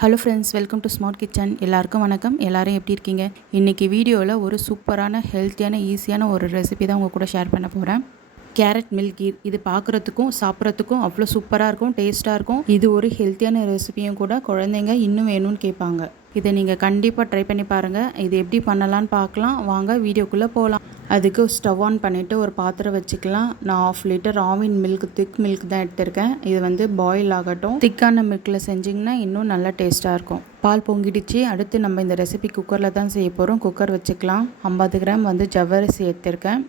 Hello friends, welcome to smart kitchen. எல்லாருக்கும் வணக்கம். எல்லாரும் எப்படி இருக்கீங்க? இன்றைக்கி வீடியோவில் ஒரு சூப்பரான ஹெல்த்தியான ஈஸியான ஒரு ரெசிபி தான் உங்கள் கூட ஷேர் பண்ண போகிறேன். கேரட் மில்க் கீர். இது பார்க்குறதுக்கும் சாப்பிட்றதுக்கும் அவ்வளோ சூப்பராக இருக்கும், டேஸ்ட்டாக இருக்கும். இது ஒரு ஹெல்த்தியான ரெசிபியும் கூட. குழந்தைங்க இன்னும் வேணும்னு கேட்பாங்க. இதை நீங்கள் கண்டிப்பாக ட்ரை பண்ணி பாருங்கள். இது எப்படி பண்ணலான்னு பார்க்கலாம். வாங்க வீடியோக்குள்ளே போகலாம். அதுக்கு ஸ்டவ் ஆன் பண்ணிவிட்டு ஒரு பாத்திரம் வச்சுக்கலாம். நான் 1/2 லிட்டர் ஆவின் மில்க், திக் மில்க் தான் எடுத்திருக்கேன். இது வந்து பாயில் ஆகட்டும். திக்கான மில்கில் செஞ்சிங்கன்னா இன்னும் நல்லா டேஸ்ட்டாக இருக்கும். பால் பொங்கிடுச்சு. அடுத்து நம்ம இந்த ரெசிபி குக்கரில் தான் செய்ய போகிறோம். குக்கர் வச்சுக்கலாம். 50 கிராம் வந்து ஜவ்வரிசி எடுத்திருக்கேன்.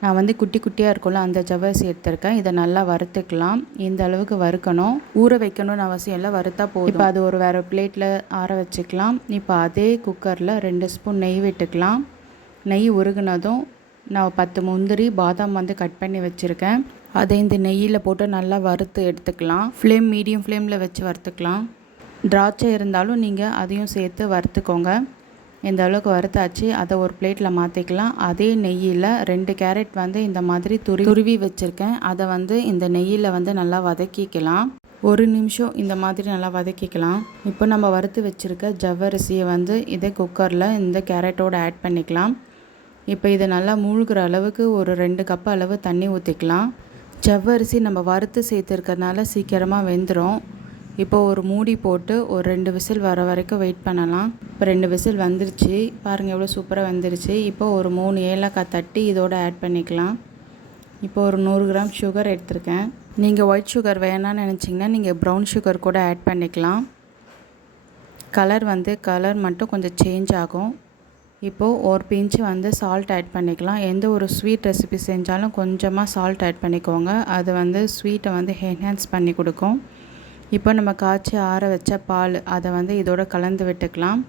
நான் வந்து குட்டி குட்டியாக இருக்கும்ல அந்த ஜவ்வரிசி எடுத்திருக்கேன். இதை நல்லா வறுத்துக்கலாம். இந்த அளவுக்கு வறுக்கணும். ஊற வைக்கணும்னு அவசியம் இல்லை, வறுத்தா போதும். இப்போ அது ஒரு வேறு பிளேட்டில் ஆற வச்சுக்கலாம். இப்போ அதே குக்கரில் 2 ஸ்பூன் நெய் விட்டுக்கலாம். நெய் உருகுனதும் நான் 10 முந்திரி, பாதாம் வந்து கட் பண்ணி வச்சுருக்கேன். அதை இந்த நெய்யில் போட்டு நல்லா வறுத்து எடுத்துக்கலாம். மீடியம் ஃப்ளேமில் வச்சு வறுத்துக்கலாம். திராட்சை இருந்தாலும் நீங்கள் அதையும் சேர்த்து வறுத்துக்கோங்க. இந்த அளவுக்கு வறுத்தாச்சு. அதை ஒரு பிளேட்டில் மாற்றிக்கலாம். அதே நெய்யில் 2 கேரட் வந்து இந்த மாதிரி துருவி வச்சுருக்கேன். அதை வந்து இந்த நெய்யில் வந்து நல்லா வதக்கிக்கலாம். 1 நிமிஷம் இந்த மாதிரி நல்லா வதக்கிக்கலாம். இப்போ நம்ம வறுத்து வச்சுருக்க ஜவ்வரிசியை வந்து இதே குக்கரில் இந்த கேரட்டோடு ஆட் பண்ணிக்கலாம். இப்போ இது நல்லா மூழ்கிற அளவுக்கு ஒரு 2 கப் அளவு தண்ணி ஊற்றிக்கலாம். ஜவ்வரிசி நம்ம வறுத்து சேர்த்துருக்கறனால சீக்கிரமாக வெந்துடும். இப்போ ஒரு மூடி போட்டு ஒரு 2 விசில் வர வரைக்கும் வெயிட் பண்ணலாம். இப்போ 2 விசில் வந்துருச்சு. பாருங்கள் எவ்வளோ சூப்பராக வந்துருச்சு. இப்போ ஒரு 3 ஏலக்காய் தட்டி இதோட ஆட் பண்ணிக்கலாம். இப்போ ஒரு 100 கிராம் சுகர் எடுத்திருக்கேன். நீங்கள் ஒயிட் சுகர் வேணான்னு நினச்சிங்கன்னா நீங்கள் ப்ரௌன் சுகர் கூட ஆட் பண்ணிக்கலாம். கலர் மட்டும் கொஞ்சம் சேஞ்ச் ஆகும். இப்போது ஒரு பிஞ்சு வந்து சால்ட் ஆட் பண்ணிக்கலாம். எந்த ஒரு ஸ்வீட் ரெசிபி செஞ்சாலும் கொஞ்சமாக சால்ட் ஆட் பண்ணிக்கோங்க. அது வந்து ஸ்வீட்டை வந்து என்ஹான்ஸ் பண்ணி கொடுக்கும். இப்போ நம்ம காய்ச்சி ஆற வச்ச பால் அதை வந்து இதோட கலந்து விட்டுக்கலாம்.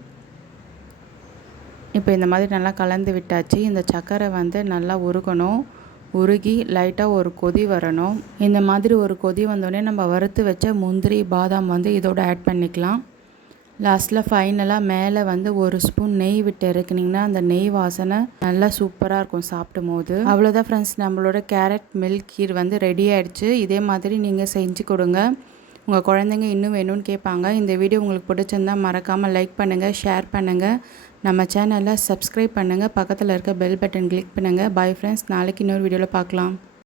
இப்போ இந்த மாதிரி நல்லா கலந்து விட்டாச்சு. இந்த சர்க்கரை வந்து நல்லா உருகணும். உருகி லைட்டாக ஒரு கொதி வரணும். இந்த மாதிரி ஒரு கொதி வந்தோடனே நம்ம வறுத்து வச்ச முந்திரி, பாதாம் வந்து இதோட ஆட் பண்ணிக்கலாம். லாஸ்ட்டில் ஃபைனலாக மேலே வந்து 1 ஸ்பூன் நெய் விட்டு இறக்குனிங்கன்னா அந்த நெய் வாசனை நல்லா சூப்பராக இருக்கும் சாப்பிடும் போது. அவ்வளோதான் ஃப்ரெண்ட்ஸ், நம்மளோட கேரட் மில்க் கீர் வந்து ரெடி ஆகிடுச்சு. இதே மாதிரி நீங்கள் செஞ்சு கொடுங்க. உங்கள் குழந்தைங்க இன்னும் வேணும்னு கேட்பாங்க. இந்த வீடியோ உங்களுக்கு பிடிச்சிருந்தால் மறக்காமல் லைக் பண்ணுங்கள், ஷேர் பண்ணுங்கள், நம்ம சேனலை சப்ஸ்கிரைப் பண்ணுங்கள், பக்கத்தில் இருக்க பெல் பட்டன் கிளிக் பண்ணுங்கள். பை ஃப்ரெண்ட்ஸ், நாளைக்கு இன்னொரு வீடியோவில் பார்க்கலாம்.